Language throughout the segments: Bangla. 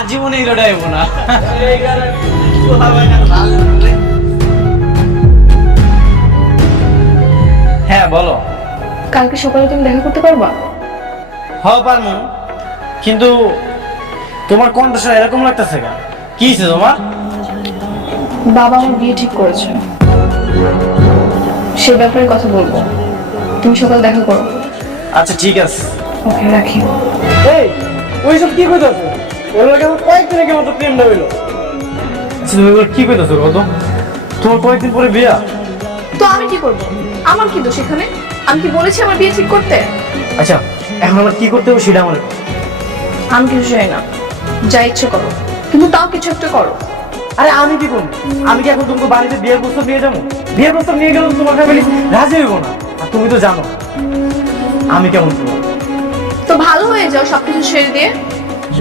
আর জীবনে এগুলোটা এবো না। হ্যাঁ বলো। কালকে সকালে তুমি দেখা করতে পারবা? হ পারমু। কিন্তু তোমার কণ্ঠস্বর এরকম লাগতেছে কেন? কি হয়েছে তোমার? বাবা আমার বিয়ে ঠিক করেছে। সে ব্যাপারে কথা বলব। তুমি সকাল দেখা করো। আচ্ছা ঠিক আছে। ওকে রাখি। এই ওইসব কি কইতাছো? ওর লাগে আমার কয়েকদিন আগে মতো প্রেমটা হইল। আচ্ছা তুমি কি কইতাছো কত তোমার কয়েকদিন পরে বিয়া? তো আমি কি করব? আমার কি দোষ এখানে? আমি কি বলেছি আমার বিয়ে ঠিক করতে? আচ্ছা এখন আমার কি করতে হবে সেটা আমার আমি কিছু চাই না। যা ইচ্ছে করো। কিন্তু তাও কিছু একটা করো। আরে আমি কি করব? আমি কি এখন তোমাকে বাড়িতে বিয়ের প্রস্তাব নিয়ে যাব? বিয়ের প্রস্তাব নিয়ে গেলে তোমার ফ্যামিলি রাজি হইব না। আর তুমি তো জানো আমি কেমন তোমার। তো ভালো হয়ে যাও সবকিছু ছেড়ে দিয়ে।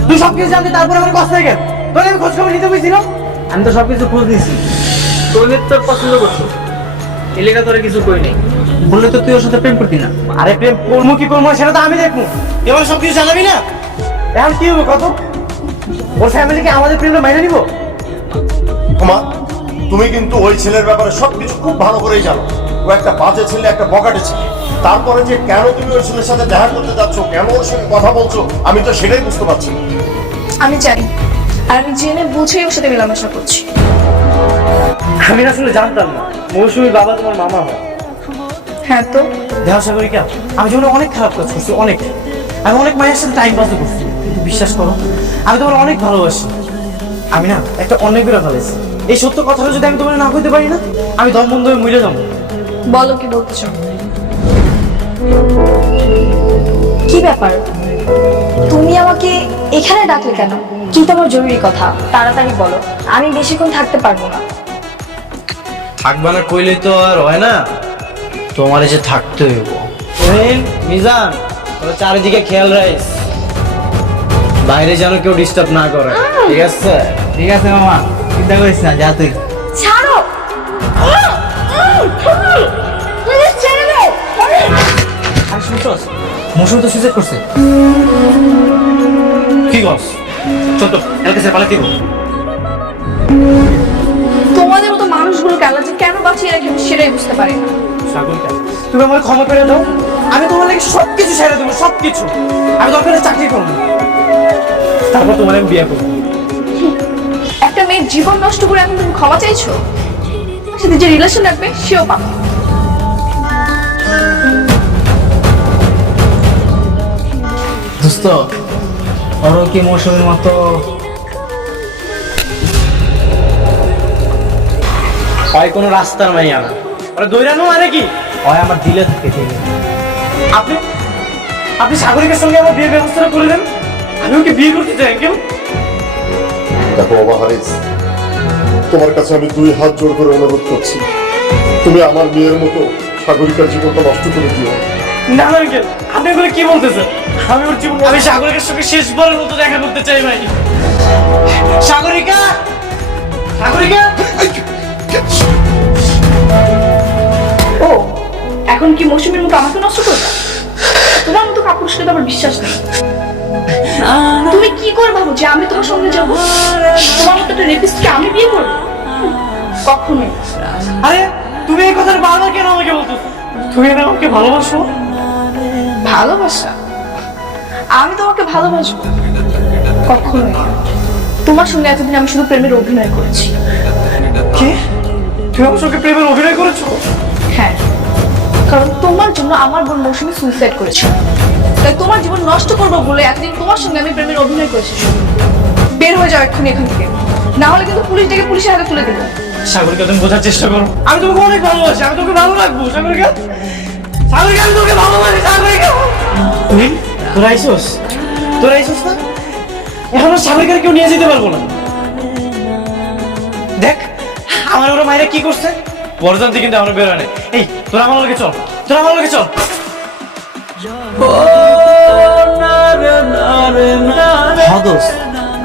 তুই সবকিছু জানতে তারপরে আমার কষ্ট হয়ে গেল। তোর আমি খোঁজ খবর নিতে বলছিলাম আমি তো সবকিছু খোঁজ নিয়েছি। তোকে তোর পছন্দ করছ। এলাকা তোরে কিছু কই নেই। বললে তো তুই ওর সাথে প্রেম করতি না। আরে প্রেম করব কি করব সেটা তো আমি দেখব এবার সবকিছু জানাবি না? এখন কি হবে কত? ওর ফ্যামিলিকে আমাদের প্রেমটা মাইনে নিবো? তোমা তুমি কিন্তু ওই ছেলের ব্যাপারে সবকিছু খুব ভালো করেই জানো। ও একটা বাজে ছেলে একটা বকাটে ছেলে। তারপরে যে কেন তুমি ওই ছেলের সাথে দেখা করতে যাচ্ছ কেন ওর সঙ্গে কথা বলছো আমি তো সেটাই বুঝতে পারছি না। আমি জানি আর আমি জেনে বুঝেই ওর সাথে মেলামেশা করছি। আমি আসলে জানতাম না মৌসুমীর বাবা তোমার মামা হয়। হ্যাঁ তো? দেহা সাগরিকা আমি জীবনে অনেক খারাপ কাজ করছি অনেক। আমি অনেক মায়ের সাথে টাইম পাসও করছি কিন্তু বিশ্বাস করো আমি তোমার অনেক ভালোবাসি। আমি না একটা অনেক করে ফেলেছি। এই সত্য কথাটা যদি আমি তোমার না কইতে পারি না আমি দম বন্ধ হয়ে মরে যাব। বলো কি বলতে চাও? কি ব্যাপার? তুমি আমাকে এখানে ডাকলে কেন? কি তোমার জরুরি কথা? তাড়াতাড়ি বলো। আমি বেশিক্ষণ থাকতে পারব না। থাকবা না কইলে তো আর হয় না। তোমার যে থাকতে হইব। রহিম মিজান তোরা চারিদিকে খেয়াল রাখিস। বাইরে যেন কেউ ডিস্টার্ব না করে। ঠিক আছে? ঠিক আছে মামা। চিন্তা করিস না যা তুই। মৌসুমি তো সুইসাইড করছে। কি গস ছোট এর কাছে পালাতে দিব তোমাদের মতো মানুষগুলোকে আল্লাহ যে কেন বাঁচিয়ে রাখে আমি সেটাই বুঝতে পারি না। সাগরিকা তুমি আমার ক্ষমা করে দাও। আমি তোমার লাগে সবকিছু ছেড়ে দেবো সবকিছু। আমি দরকার চাকরি করব। তারপর তোমার আমি বিয়ে করব। একটা মেয়ের জীবন নষ্ট করে এখন তুমি ক্ষমা চাইছো? সাথে যে রিলেশন রাখবে সেও পাবে দোস্ত ওরও কি মৌসুমীর মতো। হয় কোনো রাস্তার মাইয়া না। ওরা দৈরানো মানে কি? হয় আমার দিলে থাকে দিলে। আপনি আপনি সাগরিকের সঙ্গে আমার বিয়ের ব্যবস্থাটা করে দেন। আমি ওকে বিয়ে করতে চাই কেউ দেখো বাবা হারিস তোমার কাছে আমি দুই হাত জোর করে অনুরোধ করছি। তুমি আমার মেয়ের মতো সাগরিকার জীবনটা নষ্ট করে দিও। না। আঙ্কেল আপনি এগুলো কি বলতেছেন? আমি ওর জীবন আমি সাগরিকার সঙ্গে শেষবারের মতো দেখা করতে চাই ভাই। সাগরিকা! সাগরিকা! ও এখন কি মৌসুমীর মতো আমাকে নষ্ট করবে? তোমার মতো কাপুরুষকে তো আমার বিশ্বাস নেই। তুমি কি করে ভাবো যে আমি তোমার সঙ্গে যাব? তোমার মতো একটা রেপিস্টকে আমি বিয়ে করব? কখনোই আরে তুমি এই কথাটা বারবার কেন আমাকে বলতেছো? তুমি না আমাকে ভালোবাসো? ভালোবাসা? আমি তোমাকে ভালোবাসবো? কখনোই। তোমার সঙ্গে এতদিন আমি শুধু প্রেমের অভিনয় করেছি। কি? তুমি আমার সঙ্গে প্রেমের অভিনয় করেছ? হ্যাঁ। কারণ তোমার জন্য আমার বোন মৌসুমি সুইসাইড করেছিল তাই তোমার জীবন নষ্ট করব বলে এতদিন তোমার সঙ্গে আমি প্রেমের অভিনয় করেছি। বের হয়ে যাও এক্ষুনি এখান থেকে। না হলে কিন্তু পুলিশ ডেকে পুলিশের হাতে তুলে দেবো। সাগরিকা তুমি বোঝার চেষ্টা করো। আমি তোমাকে অনেক ভালোবাসি। আমি তোকে ভালো লাগবো সাগরিকা। সাগরিকা আমি তোকে ভালোবাসি সাগরিকা তুই তোরা আইসোস? তোরা আইসোস না? এখন সাগরিকার কেউ নিয়ে যেতে পারব না। দেখ আমার ওরা মায়েরা কি করছে? বরজান্তি কিন্তু আমরা বেরোয় এই তোরা আমার লোকে চল। তোরা আমার লোকে চল। হদস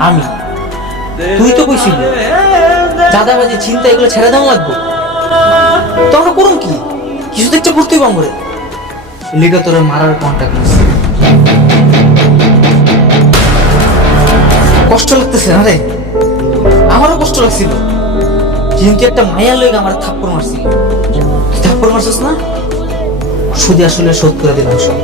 আমি। তুই তো কইছিলি চাঁদাবাজি চিন্তা এগুলো ছেড়ে দেওয়া লাগবো। তো আমরা করুন কি? কিছু দেখতে করতেই কম করে লিগা তোর মারার কন্ট্যাক্ট কষ্ট লাগতেছে না রে? আমারও কষ্ট লাগছিল। কিন্তু একটা মায়া লইগা আমার থাপ্পড় মারছিল। থাপ্পড় মারছিস না? শুধু আসলে শোধ করে দিলাম সব।